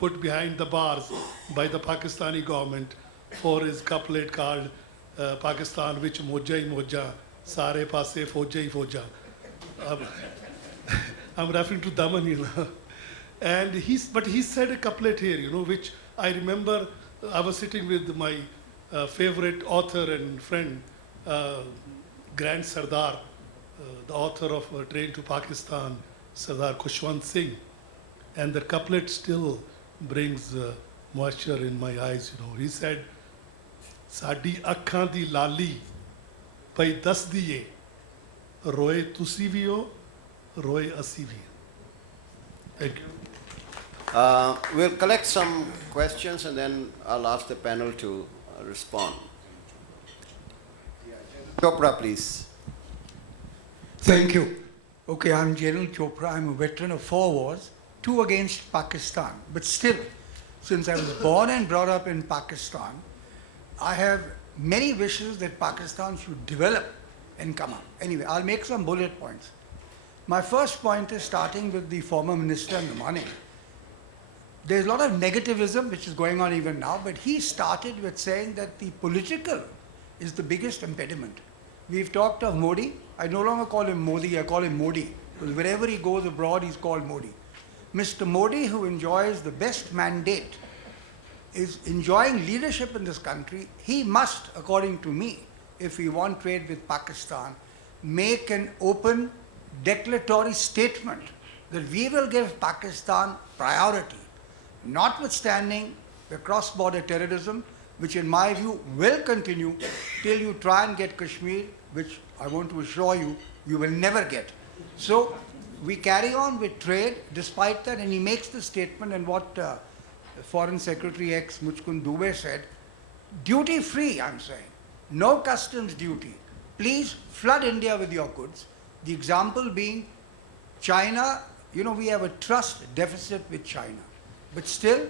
put behind the bars by the Pakistani government for his couplet called Pakistan which Moja hi Moja, Sare Paase Fauja hi Fauja. I'm referring to Daman, you know. And he said a couplet here, you know, which I remember. I was sitting with my favorite author and friend, Grand Sardar, the author of Train to Pakistan, Sardar Yashwant Singh. And the couplet still brings moisture in my eyes, you know. He said, Sadi akkhan di lali, pai das diye, roe tusi vi ho, roe asi vi. Thank you. We'll collect some questions and then I'll ask the panel to respond. Chopra, please. Thank you. Okay, I'm General Chopra. I'm a veteran of 4 wars, 2 against Pakistan. But still, since I was born and brought up in Pakistan, I have many wishes that Pakistan should develop and come up. Anyway, I'll make some bullet points. My first point is starting with the former minister and the money. There's a lot of negativism which is going on even now, but he started with saying that the political is the biggest impediment. We've talked of Modi. I no longer call him Modi, I call him Modi. Because wherever he goes abroad, he's called Modi. Mr. Modi, who enjoys the best mandate, is enjoying leadership in this country. He must, according to me, if we want trade with Pakistan, make an open declaratory statement that we will give Pakistan priority, notwithstanding the cross-border terrorism, which in my view will continue till you try and get Kashmir, which I want to assure you, you will never get. So we carry on with trade despite that, and he makes the statement, and what Foreign Secretary ex Muchkund Dubey said, duty-free, I'm saying, no customs duty. Please flood India with your goods. The example being China, you know, we have a trust deficit with China. But still,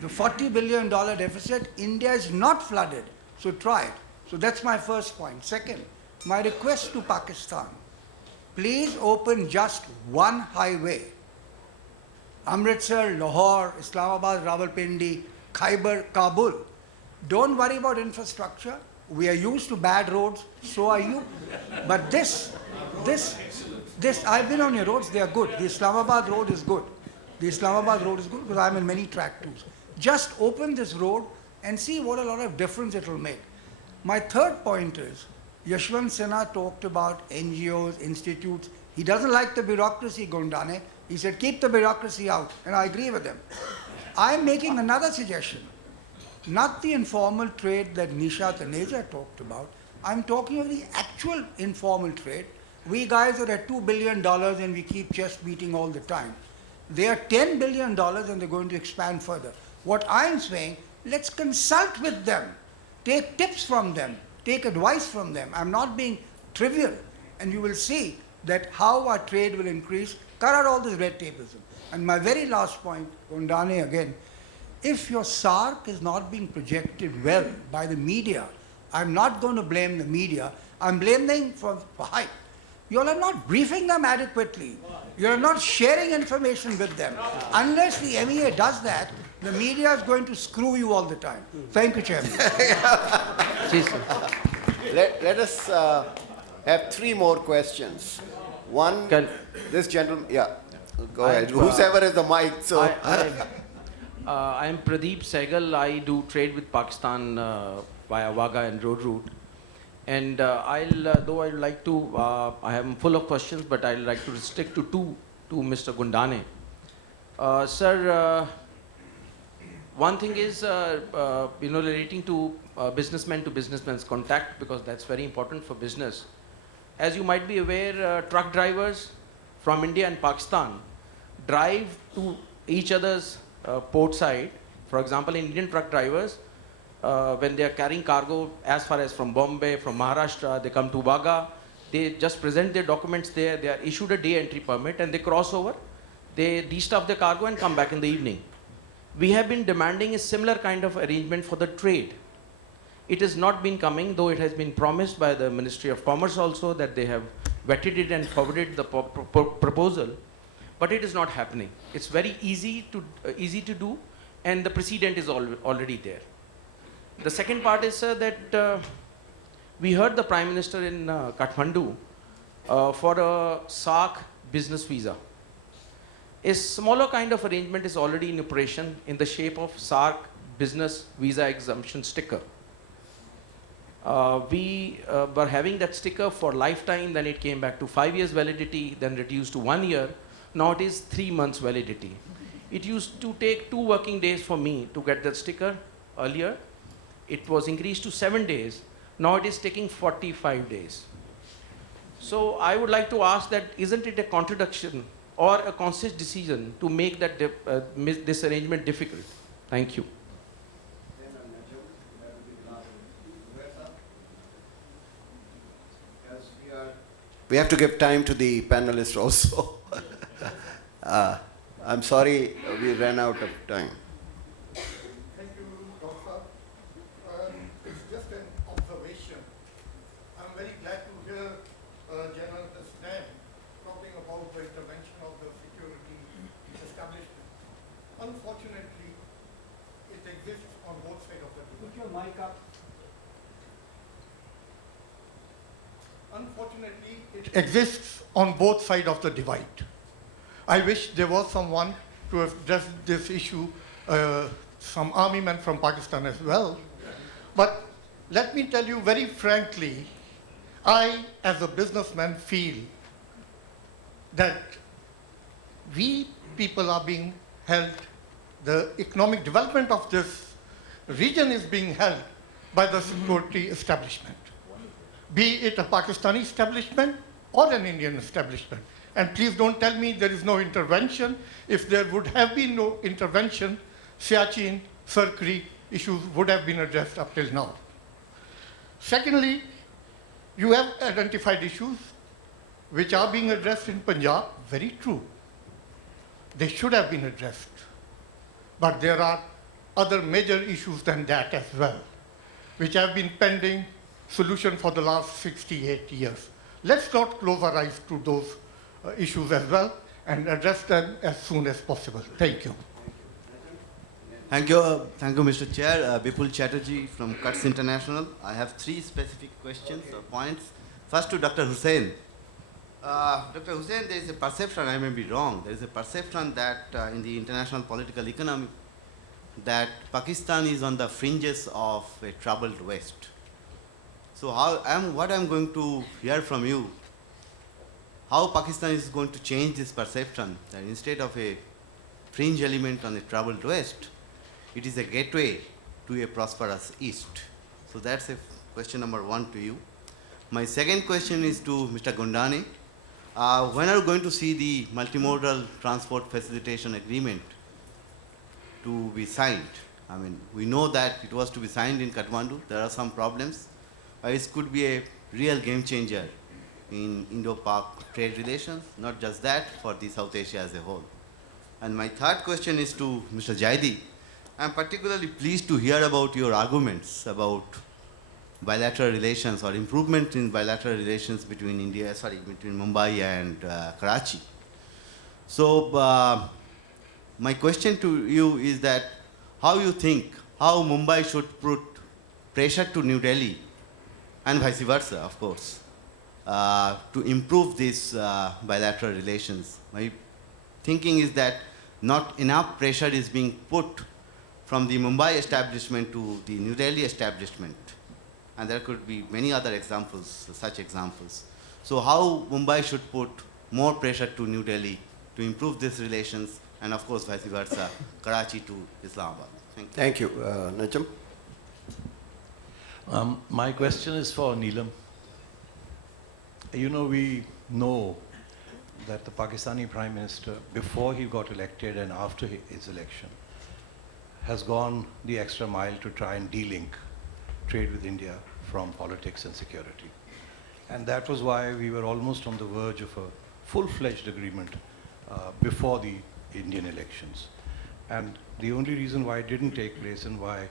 the $40 billion deficit, India is not flooded. So try it. So that's my first point. Second, my request to Pakistan, please open just one highway. Amritsar, Lahore, Islamabad, Rawalpindi, Khyber, Kabul. Don't worry about infrastructure. We are used to bad roads, so are you. But this, I've been on your roads, they are good. The Islamabad road is good. The Islamabad road is good because I'm in many track twos. Just open this road and see what a lot of difference it will make. My third point is, Yashwant Sinha talked about NGOs, institutes. He doesn't like the bureaucracy, Gondane. He said, keep the bureaucracy out, and I agree with him. I'm making another suggestion. Not the informal trade that Nisha Taneja talked about. I'm talking of the actual informal trade. We guys are at $2 billion and we keep chest beating all the time. They are $10 billion and they're going to expand further. What I'm saying, let's consult with them. Take tips from them. Take advice from them. I'm not being trivial. And you will see that how our trade will increase. Cut out all this red tapeism. And my very last point, Gondane again, if your SAARC is not being projected well by the media, I'm not going to blame the media. I'm blaming for hype. You all are not briefing them adequately. You are not sharing information with them. Unless the MEA does that, the media is going to screw you all the time. Thank you, Chairman. Let us have 3 more questions. One, this gentleman, yeah, go ahead. Whoever has the mic. So I am Pradeep Sehgal. I do trade with Pakistan via Wagah and road route. And though I'd like to, I am full of questions, but I'd like to restrict to 2 to Mr. Gondane. Sir, one thing is, relating to businessman's contact, because that's very important for business. As you might be aware, truck drivers from India and Pakistan drive to each other's port side. For example, Indian truck drivers, when they are carrying cargo as far as from Bombay, from Maharashtra, they come to Wagah, they just present their documents there, they are issued a day entry permit and they cross over, they de-stuff their cargo and come back in the evening. We have been demanding a similar kind of arrangement for the trade. It has not been coming, though it has been promised by the Ministry of Commerce also that they have vetted it and forwarded the proposal. but it is not happening. It's very easy to do, and the precedent is already there. The second part is, sir, that we heard the Prime Minister in Kathmandu for a SAARC business visa. A smaller kind of arrangement is already in operation in the shape of SAARC business visa exemption sticker. We were having that sticker for lifetime, then it came back to 5 years validity, then reduced to 1 year. Now it is 3 months validity. It used to take 2 working days for me to get that sticker earlier. It was increased to 7 days. Now it is taking 45 days. So I would like to ask that, isn't it a contradiction or a conscious decision to make that this arrangement difficult? Thank you. We have to give time to the panelists also. I'm sorry, we ran out of time. Thank you, Dr. It's just an observation. I'm very glad to hear General Singh talking about the intervention of the security establishment. Unfortunately, it exists on both sides of the divide. Put your mic up. Unfortunately, it exists on both sides of the divide. I wish there was someone to address this issue, some army men from Pakistan as well. But let me tell you very frankly, I, as a businessman, feel that we people are being held, the economic development of this region is being held by the security establishment, be it a Pakistani establishment or an Indian establishment. And please don't tell me there is no intervention. If there would have been no intervention, Siachen, Suleri issues would have been addressed up till now. Secondly, you have identified issues which are being addressed in Punjab, very true. They should have been addressed. But there are other major issues than that as well, which have been pending solution for the last 68 years. Let's not close our eyes to those issues as well and address them as soon as possible. Thank you. Thank you, Mr. Chair. Bipul Chatterjee from Cuts International. I have 3 specific questions or points. First to Dr. Husain. Dr. Husain, there is a perception, I may be wrong, there is a perception that in the international political economy that Pakistan is on the fringes of a troubled West. So what I'm going to hear from you, how Pakistan is going to change this perception that instead of a fringe element on a troubled West, it is a gateway to a prosperous East. So that's a question number 1 to you. My second question is to Mr. Gondane. When are you going to see the multimodal transport facilitation agreement to be signed? I mean, we know that it was to be signed in Kathmandu. There are some problems. It could be a real game changer in Indo-Pak trade relations, not just that, for the South Asia as a whole. And my third question is to Mr. Jaidi. I'm particularly pleased to hear about your arguments about bilateral relations or improvement in bilateral relations between between Mumbai and Karachi. So my question to you is that how you think how Mumbai should put pressure to New Delhi and vice versa, of course, to improve these bilateral relations. My thinking is that not enough pressure is being put from the Mumbai establishment to the New Delhi establishment. And there could be many other examples, such examples. So how Mumbai should put more pressure to New Delhi to improve these relations, and of course vice versa, Karachi to Islamabad. Thank you. Thank you. Najam? My question is for Neelam. You know, we know that the Pakistani Prime Minister, before he got elected and after his election, has gone the extra mile to try and de-link trade with India from politics and security. And that was why we were almost on the verge of a full-fledged agreement before the Indian elections. And the only reason why it didn't take place and why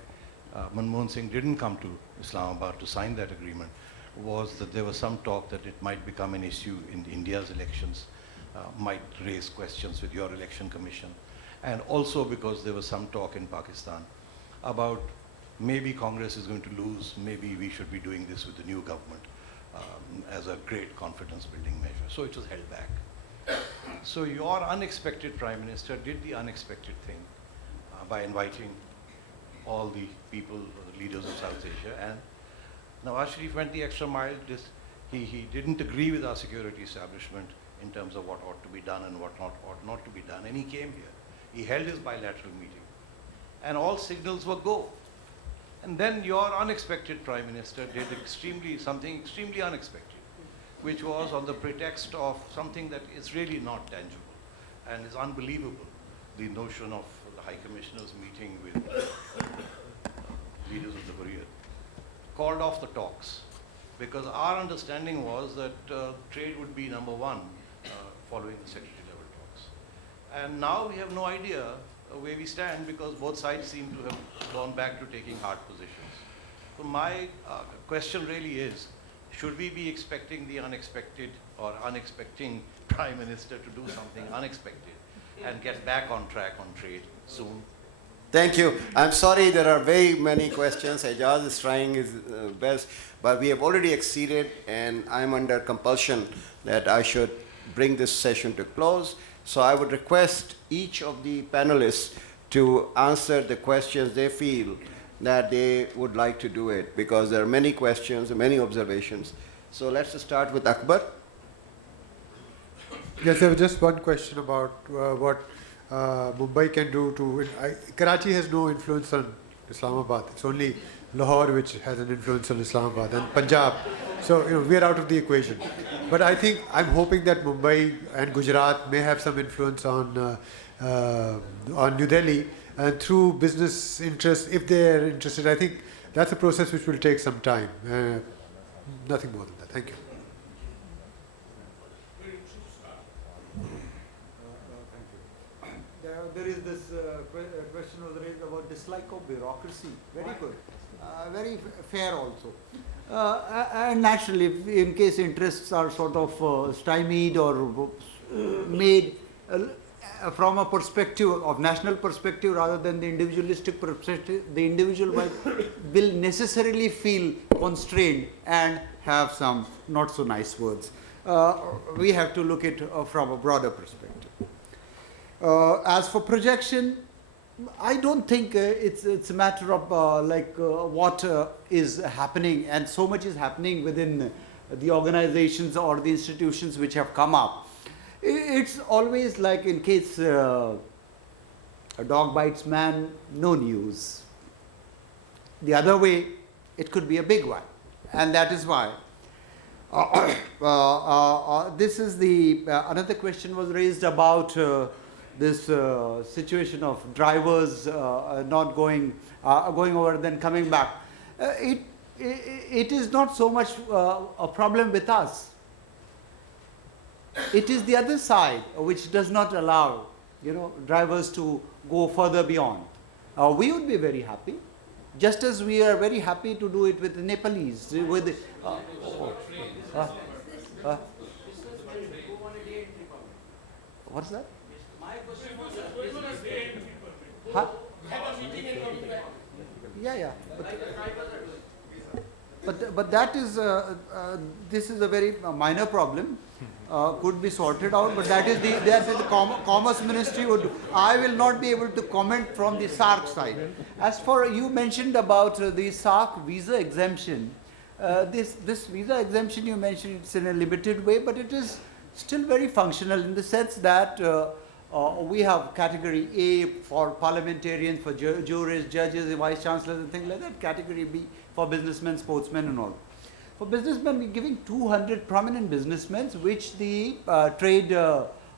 Manmohan Singh didn't come to Islamabad to sign that agreement was that there was some talk that it might become an issue in India's elections. might raise questions with your election commission. And also because there was some talk in Pakistan about maybe Congress is going to lose, maybe we should be doing this with the new government as a great confidence building measure. So it was held back. So your unexpected Prime Minister did the unexpected thing by inviting all the people, the leaders of South Asia, and Nawaz Sharif went the extra mile. He didn't agree with our security establishment in terms of what ought to be done and what ought not to be done, and he came here. He held his bilateral meeting, and all signals were go. And then your unexpected Prime Minister did something extremely unexpected, which was on the pretext of something that is really not tangible and is unbelievable, the notion of the High Commissioner's meeting with leaders of the Hurriyat, called off the talks, because our understanding was that trade would be number one following the secretary level talks. And now we have no idea where we stand, because both sides seem to have gone back to taking hard positions. So my question really is, should we be expecting the unexpected or unexpecting Prime Minister to do something unexpected and get back on track on trade soon? Thank you. I'm sorry, there are very many questions. Ejaz is trying his best, but we have already exceeded, and I'm under compulsion that I should bring this session to close. So I would request each of the panelists to answer the questions they feel that they would like to do it, because there are many questions and many observations. So let's start with Akbar. Yes, there was just one question about what Mumbai can do to... Karachi has no influence on Islamabad. It's only Lahore which has an influence on Islamabad, and Punjab. So, we are out of the equation. But I'm hoping that Mumbai and Gujarat may have some influence on New Delhi, and through business interests, if they are interested. I think that's a process which will take some time. Nothing more than that. Thank you. There is this question was raised about dislike of bureaucracy. Very good. Very fair also. And naturally, in case interests are sort of stymied or made from a perspective of national perspective rather than the individualistic perspective, the individual will necessarily feel constrained and have some not so nice words. We have to look at it from a broader perspective. As for projection, I don't think it's a matter of what is happening, and so much is happening within the organizations or the institutions which have come up. It's always like, in case a dog bites man, no news. The other way, it could be a big one, and that is why. This is the another question was raised about this situation of drivers not going over then coming back. It is not so much a problem with us. It is the other side which does not allow, drivers to go further beyond. We would be very happy, just as we are very happy to do it with the Nepalese. With what's that? Huh? Yeah. But that is this is a very minor problem. Could be sorted out, but that is the Commerce Ministry would. I will not be able to comment from the SAARC side. As for you mentioned about the SAARC visa exemption, this visa exemption you mentioned, it's in a limited way, but it is still very functional in the sense that we have category A for parliamentarians, for jurists, judges, vice chancellors and things like that, category B for businessmen, sportsmen and all. For businessmen, we're giving 200 prominent businessmen, which the trade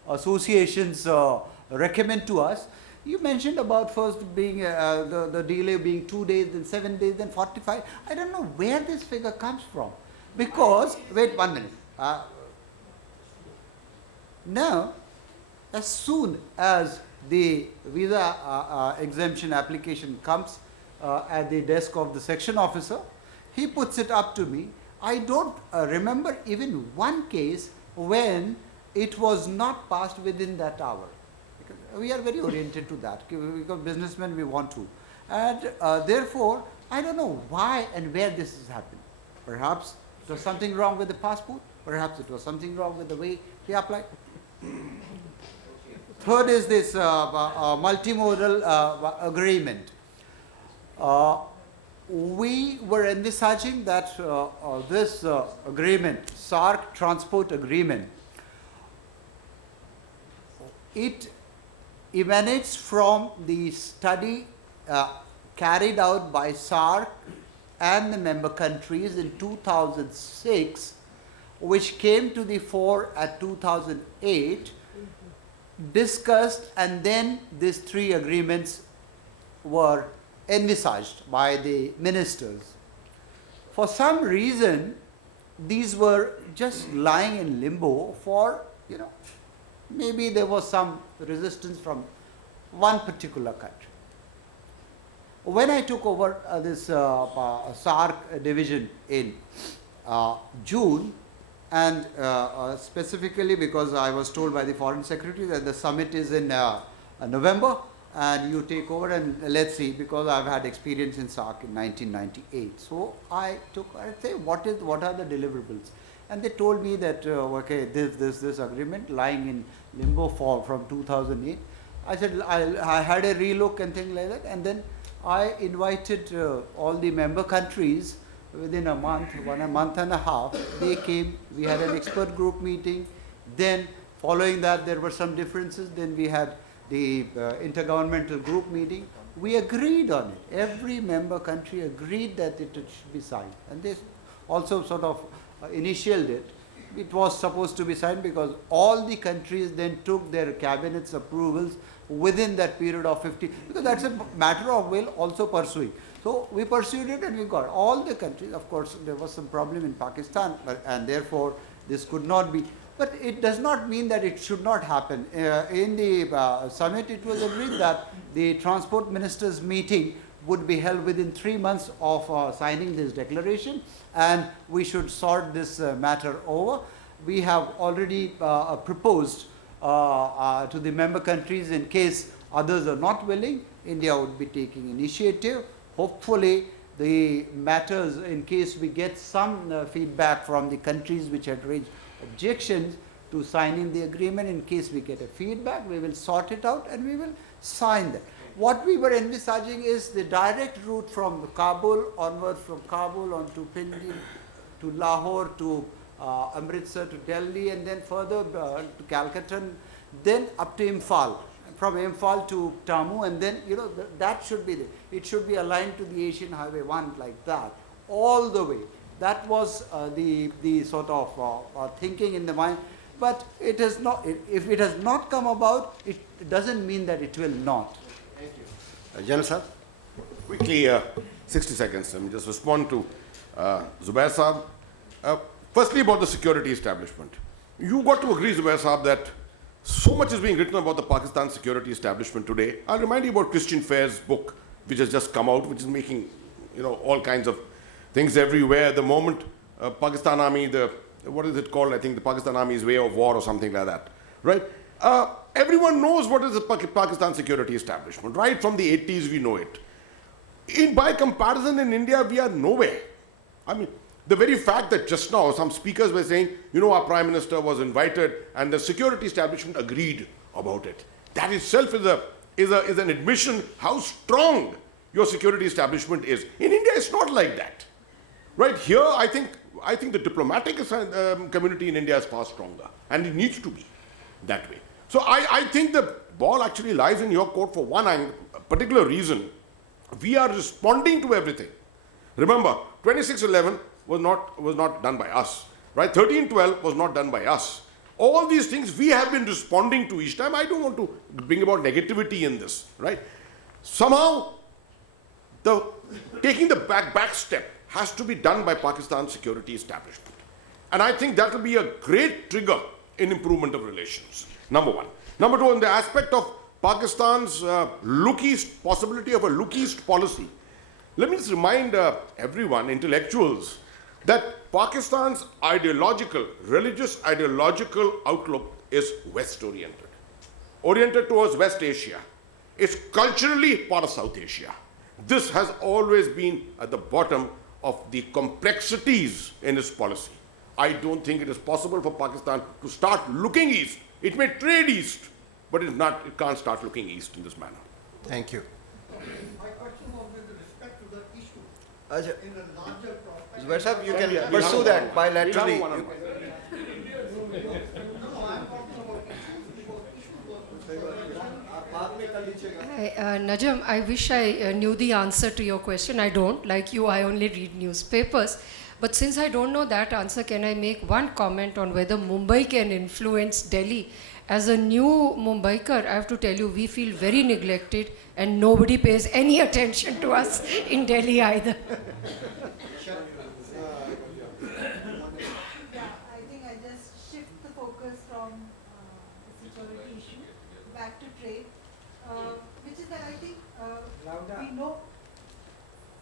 associations recommend to us. You mentioned about first being the delay being 2 days, then 7 days, then 45. I don't know where this figure comes from. Because, wait 1 minute. Now, as soon as the visa exemption application comes at the desk of the section officer, he puts it up to me. I don't remember even one case when it was not passed within that hour. Because we are very oriented to that, because businessmen we want to. And therefore, I don't know why and where this has happened. Perhaps it was something wrong with the passport, perhaps it was something wrong with the way he applied. Third is this multimodal agreement. We were envisaging that this agreement, SAARC transport agreement, it emanates from the study carried out by SAARC and the member countries in 2006, which came to the fore at 2008, discussed, and then these three agreements were envisaged by the ministers. For some reason, these were just lying in limbo for, maybe there was some resistance from one particular country. When I took over this SAARC division in June, and specifically because I was told by the Foreign Secretary that the summit is in November, and you take over, and let's see, because I've had experience in SAARC in 1998. So I said, what are the deliverables? And they told me that, okay, this agreement lying in limbo from 2008. I said, I had a relook and things like that, and then I invited all the member countries within a month and a half. They came, we had an expert group meeting. Then following that, there were some differences. Then we had the intergovernmental group meeting. We agreed on it. Every member country agreed that it should be signed. And they also sort of initialed it. It was supposed to be signed because all the countries then took their cabinet's approvals within that period of 50, because that's a matter of will also pursuing. So we pursued it and we got all the countries. Of course, there was some problem in Pakistan, and therefore this could not be. But it does not mean that it should not happen. In the summit, it was agreed that the transport ministers' meeting would be held within 3 months of signing this declaration, and we should sort this matter over. We have already proposed to the member countries, in case others are not willing, India would be taking initiative. Hopefully, the matters, in case we get some feedback from the countries which had raised objections to signing the agreement, in case we get a feedback, we will sort it out and we will sign that. What we were envisaging is the direct route from Kabul onwards, from Kabul on to Pindi, to Lahore, to Amritsar, to Delhi, and then further to Calcutta, then up to Imphal. From Imphal to Tammu, and then, that should be it should be aligned to the Asian Highway 1 like that, all the way. That was the sort of thinking in the mind. But it has not, if it has not come about, it doesn't mean that it will not. Thank you. General sir? Quickly, 60 seconds. Let me just respond to Zubair Saab. Firstly, about the security establishment. You got to agree, Zubair Saab, that so much is being written about the Pakistan security establishment today. I'll remind you about Christian Fair's book, which has just come out, which is making, all kinds of things everywhere. The moment Pakistan Army, what is it called? I think the Pakistan Army's way of war or something like that, right? Everyone knows what is the Pakistan security establishment, right? From the 80s, we know it. By comparison, in India, we are nowhere. I mean, the very fact that just now some speakers were saying, our Prime Minister was invited and the security establishment agreed about it. That itself is an admission how strong your security establishment is. In India, it's not like that. Right here, I think the diplomatic community in India is far stronger, and it needs to be that way. So I think the ball actually lies in your court for one particular reason. We are responding to everything. Remember, 2611 was not done by us, right? 1312 was not done by us. All these things we have been responding to each time. I don't want to bring about negativity in this, right? Somehow, taking the back step has to be done by Pakistan's security establishment. And I think that will be a great trigger in improvement of relations, number one. Number two, in the aspect of Pakistan's look east, possibility of a look east policy, let me just remind everyone, intellectuals, that Pakistan's religious ideological outlook is West-oriented, oriented towards West Asia. It's culturally part of South Asia. This has always been at the bottom of the complexities in its policy. I don't think it is possible for Pakistan to start looking east. It may trade east, but it can't start looking east in this manner. Thank you. My question was with respect to the issue Ajay. in the larger prospect. Zubair Sahab, you can We have pursue one. that bilaterally. We have one. Najam, I wish I knew the answer to your question. I don't. Like you, I only read newspapers. But since I don't know that answer, can I make one comment on whether Mumbai can influence Delhi? As a new Mumbaiker, I have to tell you, we feel very neglected and nobody pays any attention to us in Delhi either. I think I just shift the focus from the security issue back to trade, which is that I think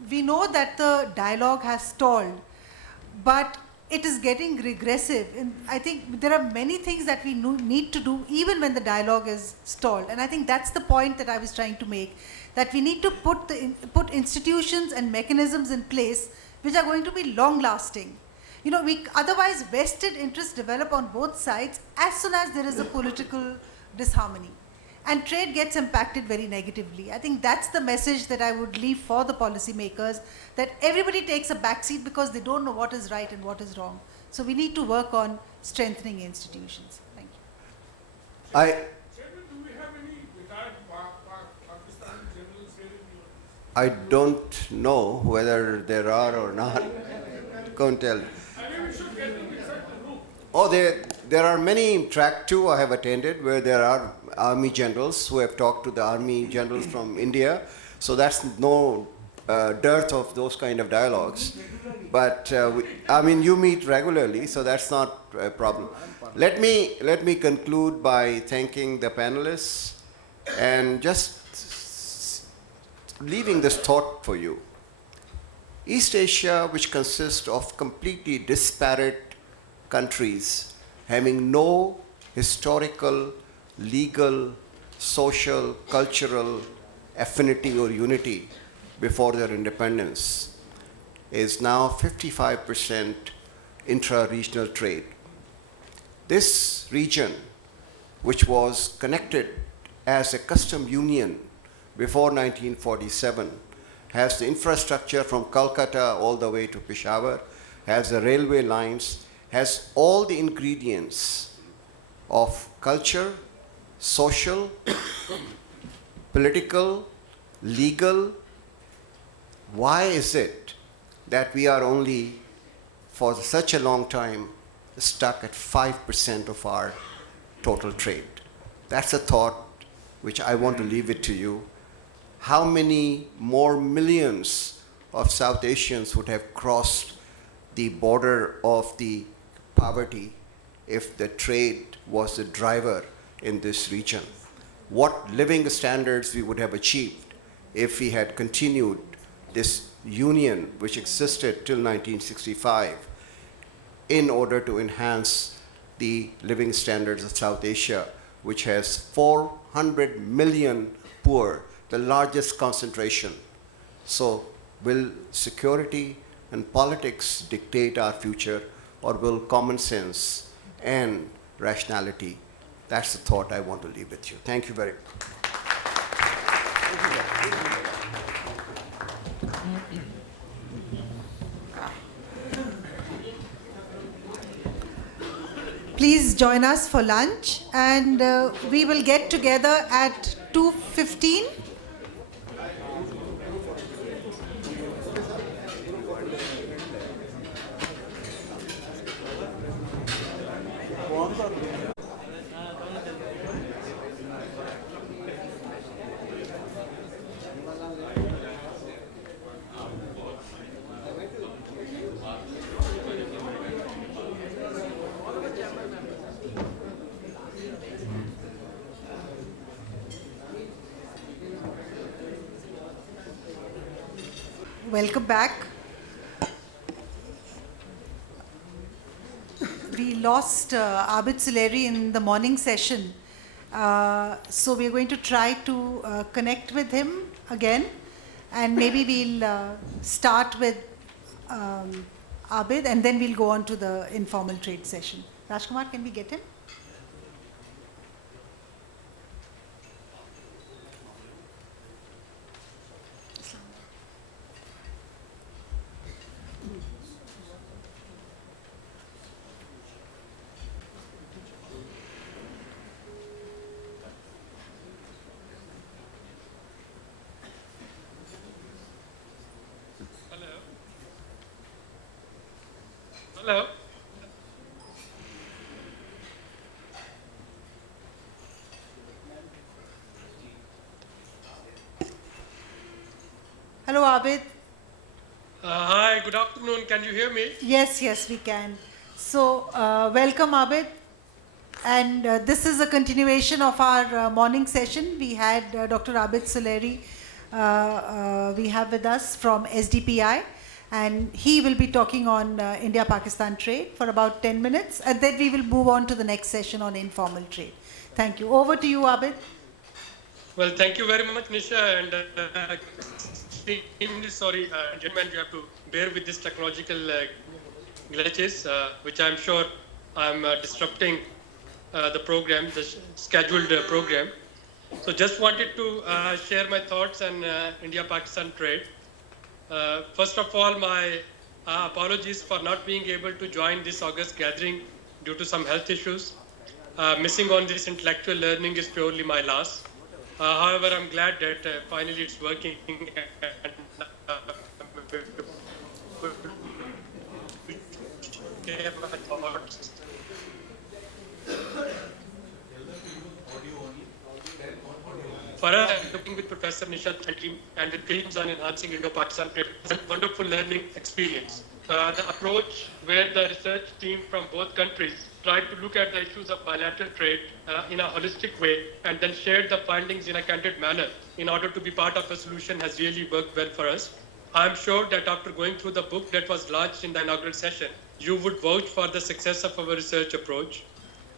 we know that the dialogue has stalled, but it is getting regressive. And I think there are many things that we need to do even when the dialogue is stalled. And I think that's the point that I was trying to make, that we need to put institutions and mechanisms in place which are going to be long-lasting. You know, otherwise vested interests develop on both sides as soon as there is a political disharmony. And trade gets impacted very negatively. I think that's the message that I would leave for the policymakers, that everybody takes a backseat because they don't know what is right and what is wrong. So we need to work on strengthening institutions. Thank you. I don't know whether there are or not. Can't tell. Oh, there are many track 2 I have attended where there are army generals who have talked to the army generals from India. So that's no dearth of those kind of dialogues. But I mean, you meet regularly, so that's not a problem. Let me conclude by thanking the panelists and just leaving this thought for you. East Asia, which consists of completely disparate countries having no historical, legal, social, cultural affinity or unity before their independence, is now 55% intra-regional trade. This region, which was connected as a custom union before 1947, has the infrastructure from Calcutta all the way to Peshawar, has the railway lines, has all the ingredients of culture, social, political, legal. Why is it that we are only, for such a long time, stuck at 5% of our total trade? That's a thought which I want to leave it to you. How many more millions of South Asians would have crossed the border of the poverty if the trade was the driver in this region? What living standards we would have achieved if we had continued this union which existed till 1965 in order to enhance the living standards of South Asia, which has 400 million poor, the largest concentration. So will security and politics dictate our future, or will common sense and rationality? That's the thought I want to leave with you. Thank you very much. Please join us for lunch, and we will get together at 2:15. Welcome back. we lost Abid Suleri in the morning session. So we're going to try to connect with him again. And maybe we'll start with Abid and then we'll go on to the informal trade session. Rajkumar, can we get him? Hello. Hello, Abid. Hi, good afternoon. Can you hear me? Yes, yes, we can. So, welcome, Abid. And this is a continuation of our morning session. We had Dr. Abid Suleri we have with us from SDPI. And he will be talking on India-Pakistan trade for about 10 minutes. And then we will move on to the next session on informal trade. Thank you. Over to you, Abid. Well, thank you very much, Nisha. And extremely sorry, gentlemen, you have to bear with this technological glitches, which I'm sure I'm disrupting the program, the scheduled program. So just wanted to share my thoughts on India-Pakistan trade. First of all, my apologies for not being able to join this August gathering due to some health issues. Missing on this intellectual learning is purely my loss. However, I'm glad that finally it's working. And, share my thoughts. For us, I'm working with Professor Ishrat and team and with Qaiyum on enhancing Indo-Pakistan trade. It's a wonderful learning experience. The approach where the research team from both countries tried to look at the issues of bilateral trade in a holistic way and then shared the findings in a candid manner in order to be part of a solution has really worked well for us. I'm sure that after going through the book that was launched in the inaugural session, you would vouch for the success of our research approach.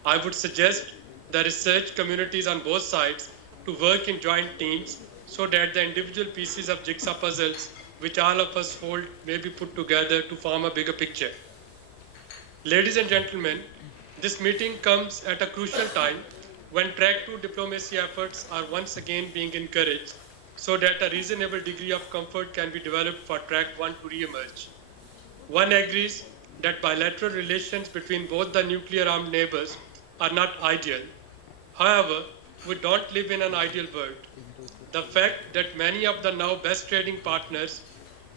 I would suggest the research communities on both sides to work in joint teams so that the individual pieces of jigsaw puzzles which all of us hold may be put together to form a bigger picture. Ladies and gentlemen, this meeting comes at a crucial time when track 2 diplomacy efforts are once again being encouraged so that a reasonable degree of comfort can be developed for track 1 to re-emerge. One agrees that bilateral relations between both the nuclear-armed neighbors are not ideal. However, we don't live in an ideal world. The fact that many of the now best trading partners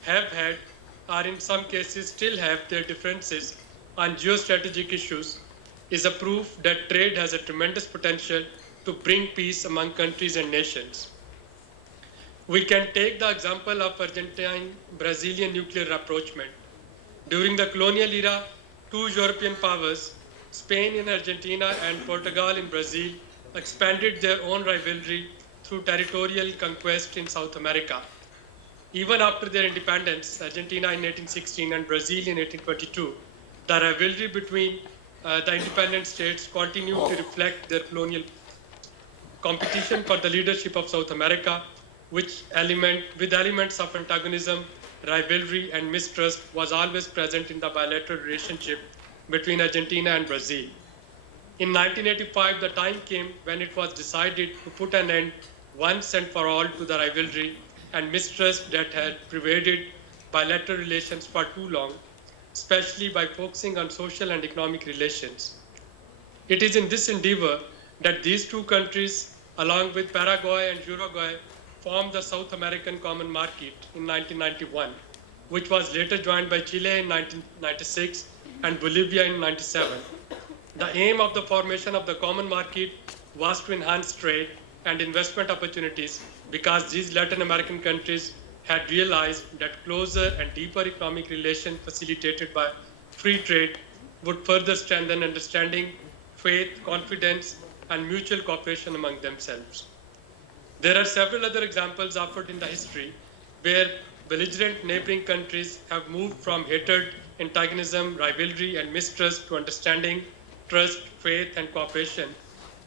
have had, or in some cases still have, their differences on geostrategic issues is a proof that trade has a tremendous potential to bring peace among countries and nations. We can take the example of Argentine-Brazilian nuclear rapprochement. During the colonial era, two European powers, Spain in Argentina and Portugal in Brazil, expanded their own rivalry through territorial conquest in South America. Even after their independence, Argentina in 1816 and Brazil in 1822, the rivalry between the independent states continued to reflect their colonial competition for the leadership of South America, with elements of antagonism, rivalry, and mistrust was always present in the bilateral relationship between Argentina and Brazil. In 1985, the time came when it was decided to put an end once and for all to the rivalry and mistrust that had pervaded bilateral relations for too long, especially by focusing on social and economic relations. It is in this endeavor that these two countries, along with Paraguay and Uruguay, formed the South American Common Market in 1991, which was later joined by Chile in 1996 and Bolivia in 1997. The aim of the formation of the Common Market was to enhance trade and investment opportunities because these Latin American countries had realized that closer and deeper economic relations facilitated by free trade would further strengthen understanding, faith, confidence, and mutual cooperation among themselves. There are several other examples offered in the history where belligerent neighboring countries have moved from hatred, antagonism, rivalry, and mistrust to understanding, trust, faith, and cooperation,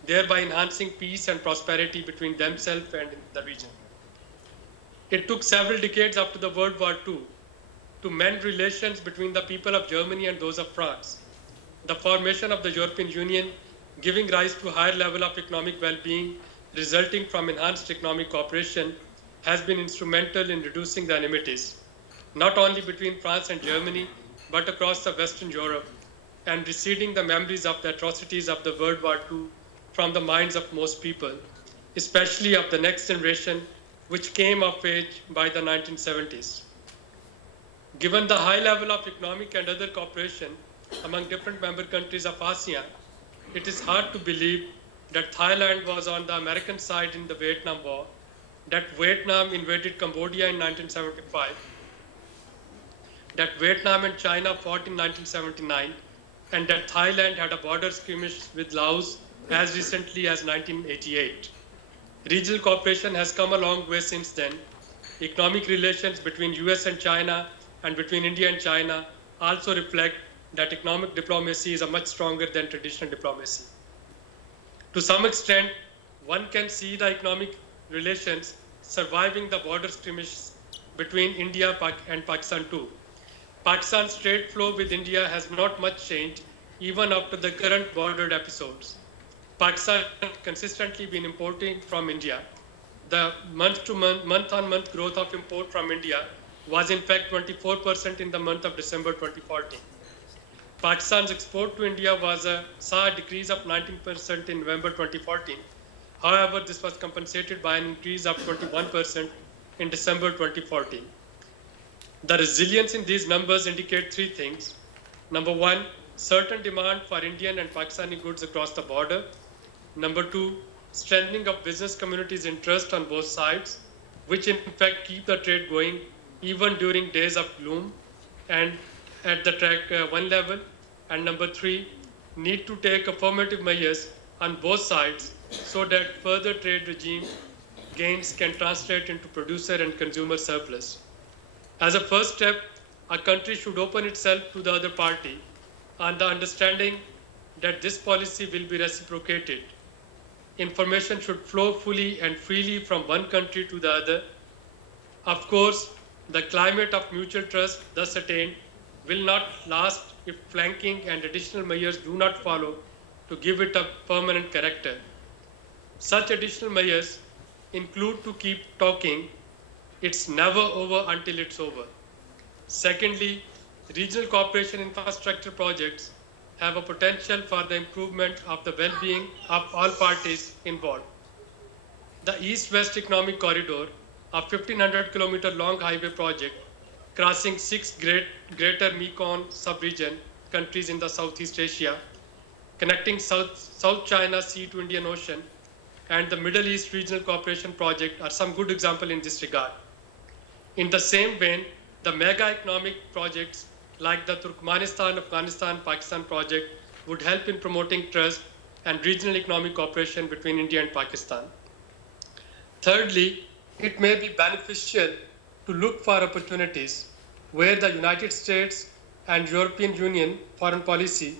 thereby enhancing peace and prosperity between themselves and the region. It took several decades after the World War II to mend relations between the people of Germany and those of France. The formation of the European Union, giving rise to a higher level of economic well-being resulting from enhanced economic cooperation, has been instrumental in reducing the enmities, not only between France and Germany, but across the Western Europe, and receding the memories of the atrocities of the World War II from the minds of most people, especially of the next generation, which came of age by the 1970s. Given the high level of economic and other cooperation among different member countries of ASEAN, it is hard to believe that Thailand was on the American side in the Vietnam War, that Vietnam invaded Cambodia in 1975, that Vietnam and China fought in 1979, and that Thailand had a border skirmish with Laos as recently as 1988. Regional cooperation has come a long way since then. Economic relations between US and China and between India and China also reflect that economic diplomacy is a much stronger than traditional diplomacy. To some extent, one can see the economic relations surviving the border skirmishes between India and Pakistan too. Pakistan's trade flow with India has not much changed even after the current border episodes. Pakistan has consistently been importing from India. The month-on-month growth of import from India was in fact 24% in the month of December 2014. Pakistan's export to India saw a decrease of 19% in November 2014. However, this was compensated by an increase of 21% in December 2014. The resilience in these numbers indicate three things. Number one, certain demand for Indian and Pakistani goods across the border. Number two, strengthening of business communities' interest on both sides, which in fact keep the trade going even during days of gloom and at the track one level. And number three, need to take affirmative measures on both sides so that further trade regime gains can translate into producer and consumer surplus. As a first step, a country should open itself to the other party on the understanding that this policy will be reciprocated. Information should flow fully and freely from one country to the other. Of course, the climate of mutual trust thus attained will not last if flanking and additional measures do not follow to give it a permanent character. Such additional measures include to keep talking, it's never over until it's over. Secondly, regional cooperation infrastructure projects have a potential for the improvement of the well-being of all parties involved. The East-West Economic Corridor, a 1,500-kilometer long highway project crossing 6 greater Mekong sub-region countries in the Southeast Asia, connecting South China Sea to Indian Ocean, and the Middle East Regional Cooperation Project are some good examples in this regard. In the same vein, the mega economic projects like the Turkmenistan-Afghanistan-Pakistan project would help in promoting trust and regional economic cooperation between India and Pakistan. Thirdly, it may be beneficial to look for opportunities where the United States and European Union foreign policy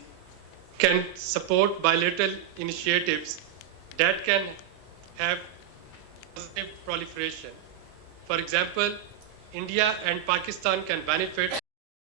can support bilateral initiatives that can have positive proliferation. For example, India and Pakistan can benefit